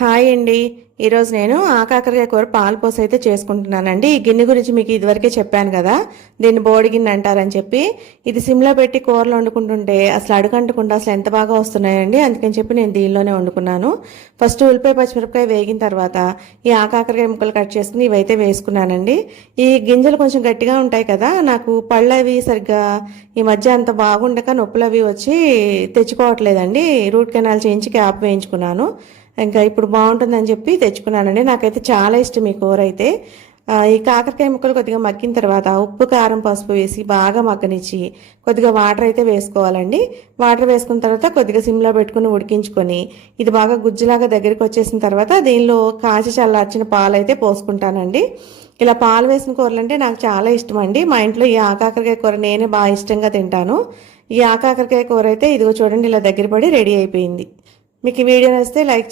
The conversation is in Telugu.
హాయ్ అండి. ఈరోజు నేను ఆకాకరకాయ కూర పాలు పోసి అయితే చేసుకుంటున్నానండి. ఈ గిన్నె గురించి మీకు ఇదివరకే చెప్పాను కదా, దీన్ని బోడి గిన్నె అంటారని చెప్పి. ఇది సిమ్లో పెట్టి కూరలు వండుకుంటుంటే అసలు అడుగంటకుండా అసలు ఎంత బాగా వస్తున్నాయండి. అందుకని చెప్పి నేను దీనిలోనే వండుకున్నాను. ఫస్ట్ ఉల్లిపాయ పచ్చిమిరపకాయ వేగిన తర్వాత ఈ ఆకాకరకాయ ముక్కలు కట్ చేసుకుని ఇవైతే వేసుకున్నానండి. ఈ గింజలు కొంచెం గట్టిగా ఉంటాయి కదా, నాకు పళ్ళు అవి సరిగ్గా ఈ మధ్య అంత బాగుండక నొప్పులు అవి వచ్చి తెచ్చుకోవట్లేదండి. రూట్ కెనాల్ చేయించి క్యాప్ వేయించుకున్నాను. ఇంకా ఇప్పుడు బాగుంటుందని చెప్పి తెచ్చుకున్నానండి. నాకైతే చాలా ఇష్టం ఈ కూర అయితే. ఈ కాకరకాయ ముక్కలు కొద్దిగా మగ్గిన తర్వాత ఉప్పు కారం పసుపు వేసి బాగా మగ్గనిచ్చి కొద్దిగా వాటర్ అయితే వేసుకోవాలండి. వాటర్ వేసుకున్న తర్వాత కొద్దిగా సిమ్లో పెట్టుకుని ఉడికించుకొని ఇది బాగా గుజ్జులాగా దగ్గరికి వచ్చేసిన తర్వాత దీనిలో కాచి చల్లార్చిన పాలు అయితే పోసుకుంటానండి. ఇలా పాలు వేసిన కూరలు అంటే నాకు చాలా ఇష్టం అండి. మా ఇంట్లో ఈ ఆకాకరకాయ కూర నేనే బాగా ఇష్టంగా తింటాను. ఈ ఆకాకరకాయ కూర అయితే ఇదిగో చూడండి, ఇలా దగ్గర పడి రెడీ అయిపోయింది. మీకు ఈ వీడియో నచ్చితే లైక్